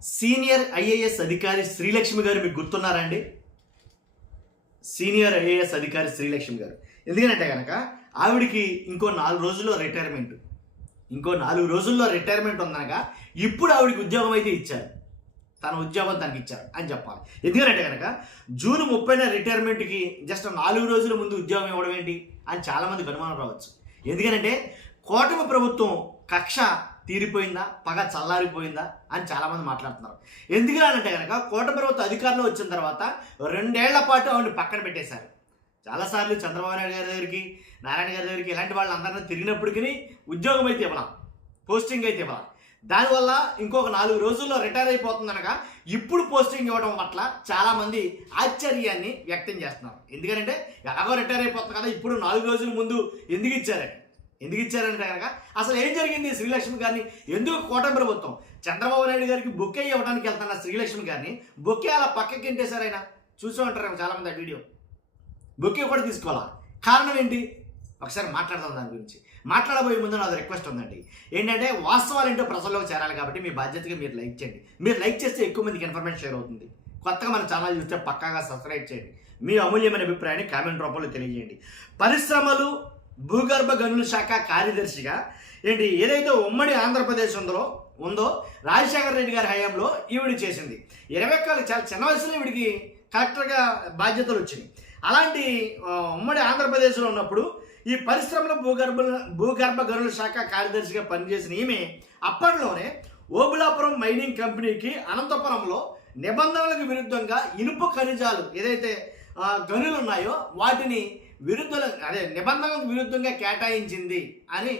Senior IAS అధికారి శ్రీలక్ష్మి గారు మీకు గుర్తున్నారా అండి? సీనియర్ ఐఏఎస్ అధికారి శ్రీలక్ష్మి గారు. ఎందుకంటే కనుక ఆవిడికి ఇంకో 4 రోజుల్లో రిటైర్మెంట్. ఉందనక ఇప్పుడు ఆవిడికి ఉద్యోగం అయితే ఇచ్చారు. తన ఉద్యోగం తనకి ఇచ్చారు అని చెప్పాలి. ఎందుకంటే కనుక జూన్ 30న రిటైర్మెంట్కి జస్ట్ 4 రోజుల ముందు ఉద్యోగం ఇవ్వడం ఏంటి అని చాలామందికి అనుమానం రావచ్చు. ఎందుకంటే కూటమి ప్రభుత్వం కక్ష తీరిపోయిందా, పగ చల్లారిపోయిందా అని చాలామంది మాట్లాడుతున్నారు. ఎందుకంటే కనుక కూటమి ప్రభుత్వం అధికారంలో వచ్చిన తర్వాత 2 ఏళ్ల పాటు ఆవిడ పక్కన పెట్టేశారు. చాలాసార్లు చంద్రబాబు నాయుడు గారి దగ్గరికి, నారాయణ గారి దగ్గరికి ఇలాంటి వాళ్ళందరినీ తిరిగినప్పటికీ ఉద్యోగం అయితే ఇవ్వాలి, పోస్టింగ్ అయితే ఇవ్వాలి. దానివల్ల ఇంకొక 4 రోజుల్లో రిటైర్ అయిపోతుందనగా ఇప్పుడు పోస్టింగ్ ఇవ్వడం పట్ల చాలామంది ఆశ్చర్యాన్ని వ్యక్తం చేస్తున్నారు. ఎందుకంటే ఎలాగో రిటైర్ అయిపోతుంది కదా, ఇప్పుడు 4 రోజుల ముందు ఎందుకు ఇచ్చారంటే కనుక అసలు ఏం జరిగింది? శ్రీలక్ష్మి గారిని ఎందుకు కూటమి ప్రభుత్వం చంద్రబాబు నాయుడు గారికి బొక్కే ఇవ్వడానికి వెళ్తున్న శ్రీలక్ష్మి గారిని బొక్కే అలా పక్కకి ఎంటేశారు? ఆయన చూసే ఉంటారు చాలామంది ఆ వీడియో. బొక్కే కూడా తీసుకోవాలా? కారణం ఏంటి? ఒకసారి మాట్లాడదాం దాని గురించి. మాట్లాడబోయే ముందు నాది రిక్వెస్ట్ ఉందండి. ఏంటంటే వాస్తవాలు ఏంటో ప్రజల్లోకి చేరాలి కాబట్టి మీ బాధ్యతగా మీరు లైక్ చేయండి. మీరు లైక్ చేస్తే ఎక్కువ మందికి ఇన్ఫర్మేషన్ షేర్ అవుతుంది. కొత్తగా మన ఛానల్ చూస్తే పక్కాగా సబ్స్క్రైబ్ చేయండి. మీ అమూల్యమైన అభిప్రాయాన్ని కామెంట్ రూపంలో తెలియజేయండి. పరిశ్రమలు భూగర్భ గనుల శాఖ కార్యదర్శిగా ఏదైతే ఉమ్మడి ఆంధ్రప్రదేశ్ ఉందో రాజశేఖర రెడ్డి గారి హయాంలో ఈవిడ చేసింది. 21 చాలా చిన్న వయసులో ఈవిడికి కలెక్టర్గా బాధ్యతలు వచ్చినాయి. అలాంటి ఉమ్మడి ఆంధ్రప్రదేశ్లో ఉన్నప్పుడు ఈ పరిశ్రమల భూగర్భ గనుల శాఖ కార్యదర్శిగా పనిచేసిన ఈమె అప్పట్లోనే ఓబులాపురం మైనింగ్ కంపెనీకి అనంతపురంలో నిబంధనలకు విరుద్ధంగా ఇనుప ఖనిజాలు ఏదైతే గనులు ఉన్నాయో వాటిని నిబంధనలకు విరుద్ధంగా కేటాయించింది అని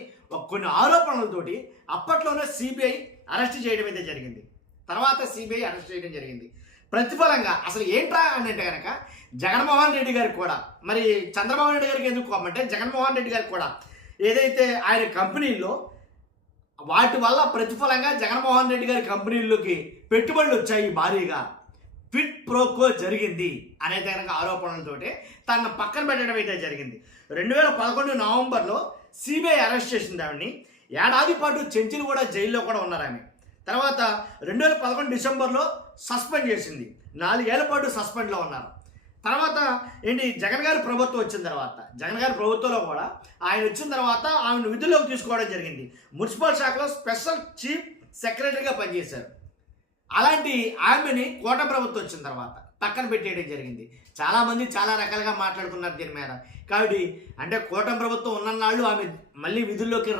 కొన్ని ఆరోపణలతోటి అప్పట్లోనే సిబిఐ అరెస్ట్ చేయడం అయితే జరిగింది. ప్రతిఫలంగా అసలు ఏంట్రా అంటే కనుక జగన్మోహన్ రెడ్డి గారికి కూడా, మరి చంద్రబాబు నాయుడు గారికి ఎందుకు అంటే జగన్మోహన్ రెడ్డి గారికి కూడా ఏదైతే ఆయన కంపెనీల్లో వాటి వల్ల ప్రతిఫలంగా జగన్మోహన్ రెడ్డి గారి కంపెనీల్లోకి పెట్టుబడులు వచ్చాయి భారీగా, క్విడ్ ప్రోకో జరిగింది అనేది కనుక ఆరోపణలతోటి తనను పక్కన పెట్టడం అయితే జరిగింది. 2011 నవంబర్లో సిబిఐ అరెస్ట్ చేసింది ఆవిడని. ఏడాది పాటు చెంచులు కూడా జైల్లో కూడా ఉన్నారు ఆమె. తర్వాత 2011 డిసెంబర్లో సస్పెండ్ చేసింది. 4 ఏళ్ల పాటు సస్పెండ్లో ఉన్నారు. తర్వాత జగన్ గారి ప్రభుత్వం వచ్చిన తర్వాత జగన్ గారి ప్రభుత్వంలో కూడా ఆయన వచ్చిన తర్వాత ఆమెను విధుల్లోకి తీసుకోవడం జరిగింది. మున్సిపల్ శాఖలో స్పెషల్ చీఫ్ సెక్రటరీగా పనిచేశారు. అలాంటి ఆమెని కూటమి ప్రభుత్వం వచ్చిన తర్వాత పక్కన పెట్టేయడం జరిగింది. చాలామంది చాలా రకాలుగా మాట్లాడుతున్నారు దీని మీద. కాబట్టి అంటే కూటమి ప్రభుత్వం ఉన్ననాళ్ళు ఆమె మళ్ళీ విధుల్లోకి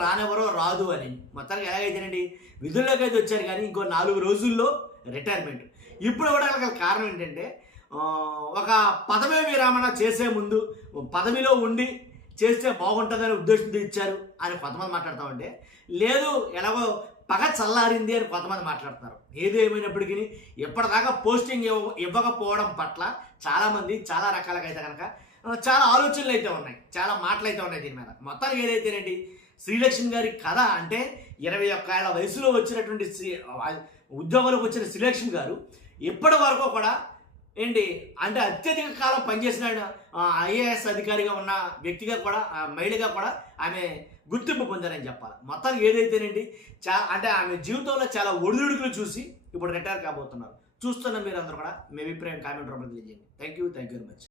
రాదు అని. మొత్తానికి ఎలాగైతేనండి విధుల్లోకి అయితే వచ్చారు, కానీ ఇంకో 4 రోజుల్లో రిటైర్మెంట్. ఇప్పుడు కూడా కారణం ఏంటంటే ఒక పదవీ విరమణ చేసే ముందు పదవిలో ఉండి చేస్తే బాగుంటుందని ఉద్దేశంతో ఇచ్చారు అని కొంతమంది మాట్లాడుతూ ఉంటే, లేదు ఎలాగో పగ చల్లారింది అని కొంతమంది మాట్లాడుతున్నారు. ఏది ఏమైనప్పటికీ ఎప్పటిదాకా పోస్టింగ్ ఇవ్వకపోవడం పట్ల చాలామంది చాలా రకాలుగా అయితే కనుక చాలా ఆలోచనలు అయితే ఉన్నాయి, చాలా మాటలు అయితే ఉన్నాయి దీని మీద. మొత్తానికి ఏదైతేనండి శ్రీలక్ష్మి గారి కథ అంటే 21 ఏళ్ల వయసులో వచ్చినటువంటి ఉద్యోగంలోకి వచ్చిన శ్రీలక్ష్మి గారు ఇప్పటి వరకు కూడా అంటే అత్యధిక కాలం పనిచేసిన ఐఏఎస్ అధికారిగా ఉన్న వ్యక్తిగా కూడా, మహిళగా కూడా ఆమె గుర్తింపు పొందారని చెప్పాలి. మొత్తానికి ఏదైతేనండి అంటే ఆమె జీవితంలో చాలా ఒడిదుడుకులు చూసి ఇప్పుడు రిటైర్ కాబోతున్నారు. చూస్తున్న మీరందరూ కూడా మీ అభిప్రాయం కామెంట్ రూపంలో తెలియజేయండి. Thank you very much.